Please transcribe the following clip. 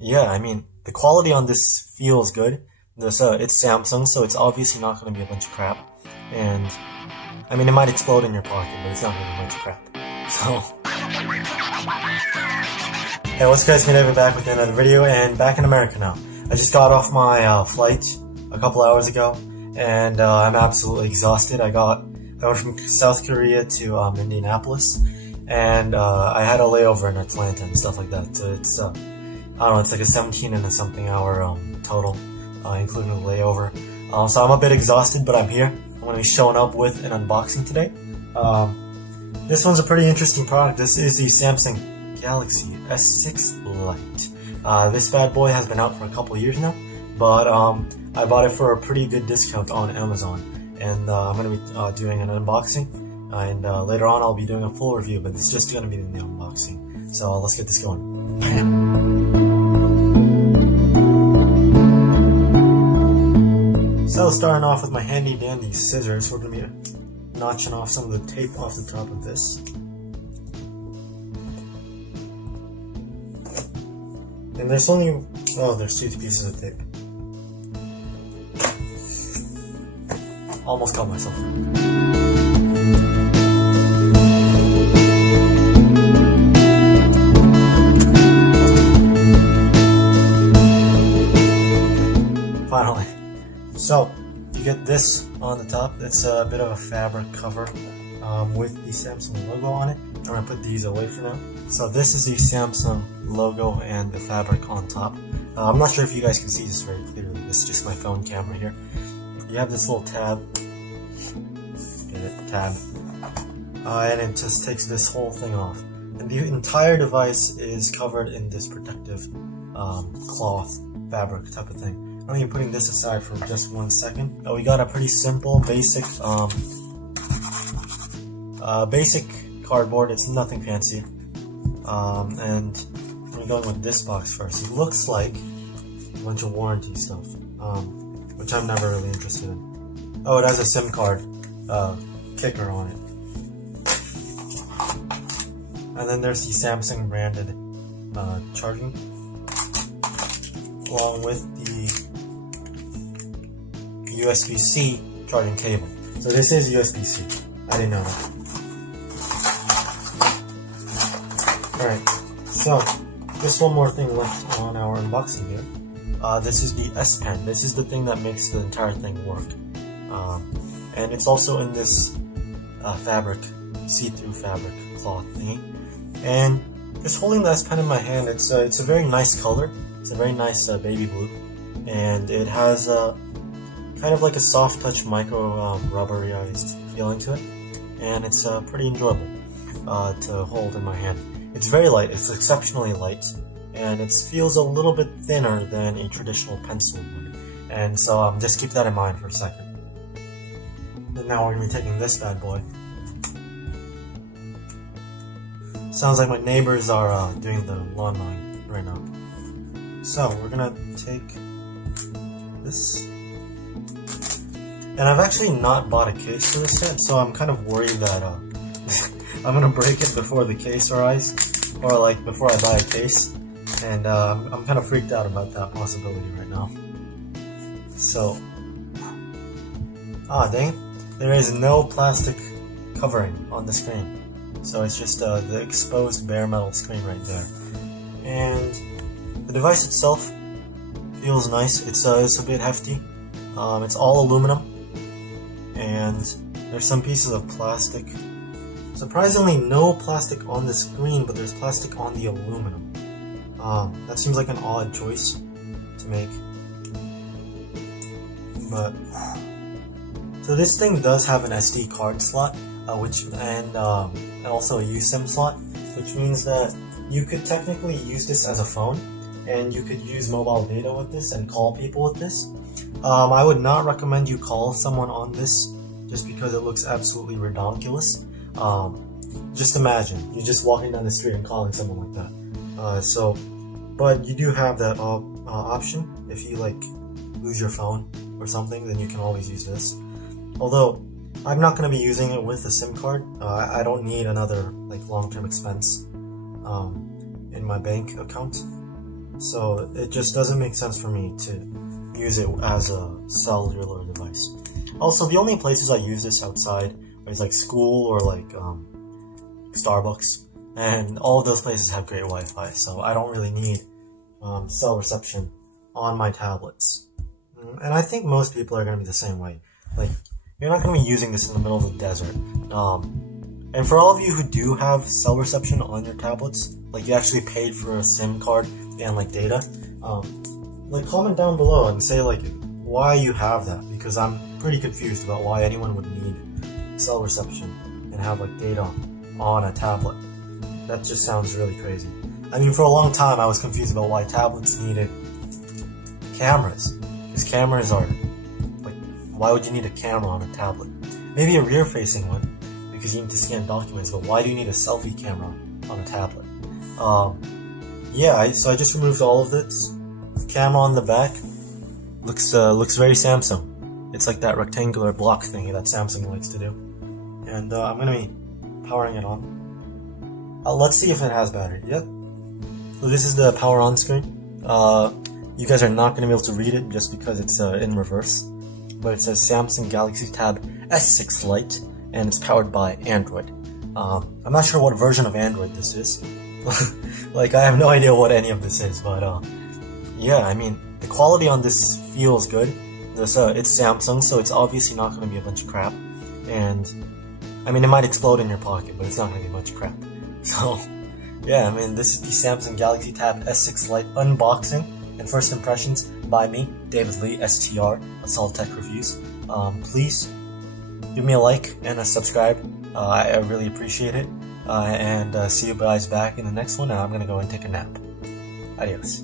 yeah, I mean, the quality on this feels good. It's Samsung, so it's obviously not going to be a bunch of crap. And, I mean, it might explode in your pocket, but it's not going to be a bunch of crap. So, hey, what's up guys, David back with another video, and back in America now. I just got off my flight a couple hours ago, and I'm absolutely exhausted. I went from South Korea to Indianapolis, and I had a layover in Atlanta and stuff like that. So it's I don't know, it's like a 17 and a something hour total, including the layover. So I'm a bit exhausted, but I'm here. I'm going to be showing up with an unboxing today. This one's a pretty interesting product. This is the Samsung Galaxy S6 Lite. This bad boy has been out for a couple years now, but I bought it for a pretty good discount on Amazon, and I'm going to be doing an unboxing, and later on I'll be doing a full review, but it's just going to be the unboxing. So let's get this going. So starting off with my handy dandy scissors, we're going to be notching off some of the tape off the top of this. And there's only, there's 2 pieces of tape. Almost caught myself. Finally. So, you get this on the top. It's a bit of a fabric cover with the Samsung logo on it. I'm going to put these away for now. So this is the Samsung logo and the fabric on top. I'm not sure if you guys can see this very clearly. This is just my phone camera here. You have this little tab. Get it? Tab. And it just takes this whole thing off. And the entire device is covered in this protective cloth fabric type of thing. I'm going to be putting this aside for just 1 second. We got a pretty simple, basic cardboard. It's nothing fancy. And I'm going with this box first. It looks like a bunch of warranty stuff, which I'm never really interested in. Oh, it has a SIM card kicker on it. And then there's the Samsung branded charging, along with the USB-C charging cable. So this is USB-C. I didn't know that. Alright, so just one more thing left on our unboxing here. This is the S Pen. This is the thing that makes the entire thing work. And it's also in this fabric, see-through fabric cloth thingy. And just holding the S Pen in my hand, it's a very nice color. It's a very nice baby blue. And it has kind of like a soft touch micro rubberized feeling to it. And it's pretty enjoyable to hold in my hand. It's very light, it's exceptionally light, and it feels a little bit thinner than a traditional pencil would. And so just keep that in mind for a second. And now we're going to be taking this bad boy. Sounds like my neighbors are doing the lawn mowing right now. So we're going to take this. And I've actually not bought a case for this yet, so I'm kind of worried that I'm gonna break it before the case arrives, or like before I buy a case, and I'm kind of freaked out about that possibility right now. So, dang it, there is no plastic covering on the screen, so it's just the exposed bare metal screen right there. And the device itself feels nice. It's a bit hefty. It's all aluminum, and there's some pieces of plastic. Surprisingly, no plastic on the screen, but there's plastic on the aluminum. That seems like an odd choice to make. But so this thing does have an SD card slot, and also a eSIM slot, which means that you could technically use this as a phone, and you could use mobile data with this and call people with this. I would not recommend you call someone on this, just because it looks absolutely redonkulous. Just imagine, you're just walking down the street and calling someone like that. But you do have that option. If you like lose your phone or something, then you can always use this. Although, I'm not going to be using it with a SIM card. I don't need another like long-term expense in my bank account. So it just doesn't make sense for me to use it as a cellular device. Also, the only places I use this outside is like school or like Starbucks, and all of those places have great Wi-Fi, so I don't really need cell reception on my tablets. And I think most people are going to be the same way. Like, you're not going to be using this in the middle of the desert. And for all of you who do have cell reception on your tablets, like you actually paid for a SIM card and like data, like comment down below and say like why you have that, because I'm pretty confused about why anyone would need cell reception and have like data on a tablet. That just sounds really crazy. I mean, for a long time I was confused about why tablets needed cameras, because cameras are like, why would you need a camera on a tablet? Maybe a rear-facing one, because you need to scan documents, but why do you need a selfie camera on a tablet? Yeah, so I just removed all of this. The camera on the back looks very Samsung. It's like that rectangular block thingy that Samsung likes to do. And I'm gonna be powering it on. Let's see if it has battery. Yep. So this is the power on screen. You guys are not gonna be able to read it just because it's in reverse, but it says Samsung Galaxy Tab S6 Lite, and it's powered by Android. I'm not sure what version of Android this is. Like, I have no idea what any of this is, but yeah, I mean, the quality on this feels good. It's Samsung, so it's obviously not going to be a bunch of crap. And, I mean, it might explode in your pocket, but it's not going to be a bunch of crap. So, yeah, I mean, this is the Samsung Galaxy Tab S6 Lite unboxing and first impressions by me, David Lee, STR, of Soltech Reviews. Please give me a like and a subscribe. I really appreciate it. And see you guys back in the next one. Now I'm gonna go and take a nap. Adios.